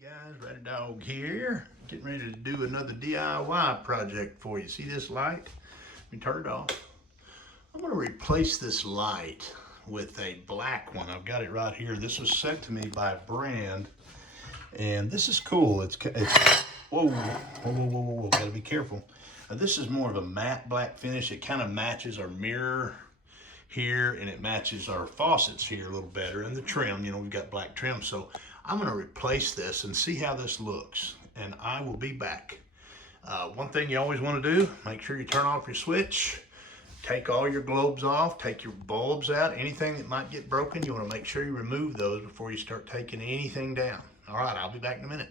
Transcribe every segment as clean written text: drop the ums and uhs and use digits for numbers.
Guys, Rowdydawg here, getting ready to do another DIY project for you. See this light? Let me turn it off. I'm going to replace this light with a black one. I've got it right here. This was sent to me by a brand, and this is cool. It's whoa, gotta be careful. This is more of a matte black finish. It kind of matches our mirror here, and it matches our faucets here a little better, and the trim, you know, we've got black trim. So I'm going to replace this and see how this looks, and I will be back. One thing you always want to do, make sure you turn off your switch, take all your globes off, take your bulbs out. Anything that might get broken, you want to make sure you remove those before you start taking anything down. All right, I'll be back in a minute.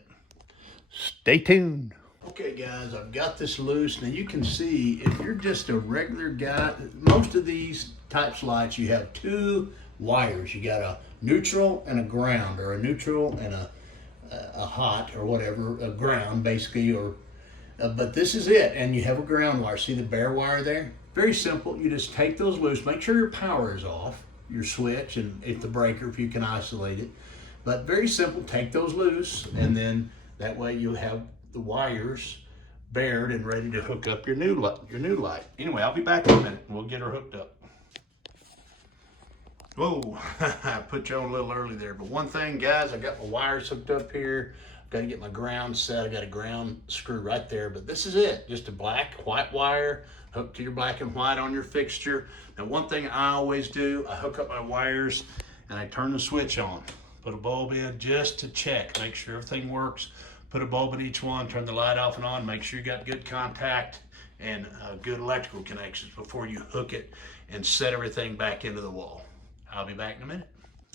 Stay tuned. Okay guys, I've got this loose. Now you can see, if you're just a regular guy, most of these types of lights, you have two wires. You got a neutral and a ground, or a neutral and a hot, or whatever, a ground basically, or but this is it, and you have a ground wire. See the bare wire there? Very simple. You just take those loose, make sure your power is off, your switch, and if the breaker, if you can isolate it. But very simple, take those loose, and then that way you have the wires bared and ready to hook up your new light. Anyway, I'll be back in a minute. We'll get her hooked up. Whoa, I put you on a little early there. But one thing, guys, I got my wires hooked up here. I've got to get my ground set. I got a ground screw right there. But this is it, just a white wire hooked to your black and white on your fixture. Now, one thing I always do, I hook up my wires and I turn the switch on. Put a bulb in just to check, make sure everything works. Put a bulb in each one, turn the light off and on, make sure you got good contact and good electrical connections before you hook it and set everything back into the wall. I'll be back in a minute.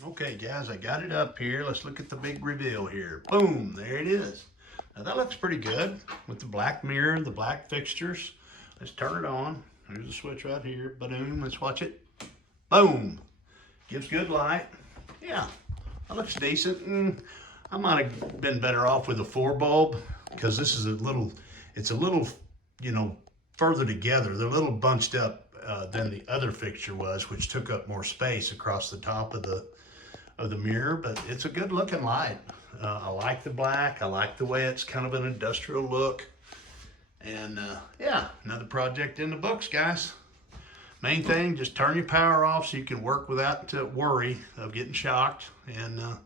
Okay guys, I got it up here. Let's look at the big reveal here. Boom, there it is. Now that looks pretty good with the black mirror, the black fixtures. Let's turn it on. There's the switch right here. Boom, let's watch it. Boom, gives good light. Yeah, that looks decent. I might have been better off with a 4 bulb, because this is it's a little, you know, further together. They're a little bunched up than the other fixture was, which took up more space across the top of the mirror, but it's a good looking light. I like the black. I like the way it's kind of an industrial look. And yeah, another project in the books, guys. Main thing, just turn your power off so you can work without worry of getting shocked, and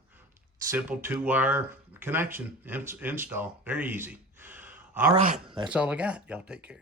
simple 2-wire connection install. Very easy. All right, that's all I got. Y'all take care.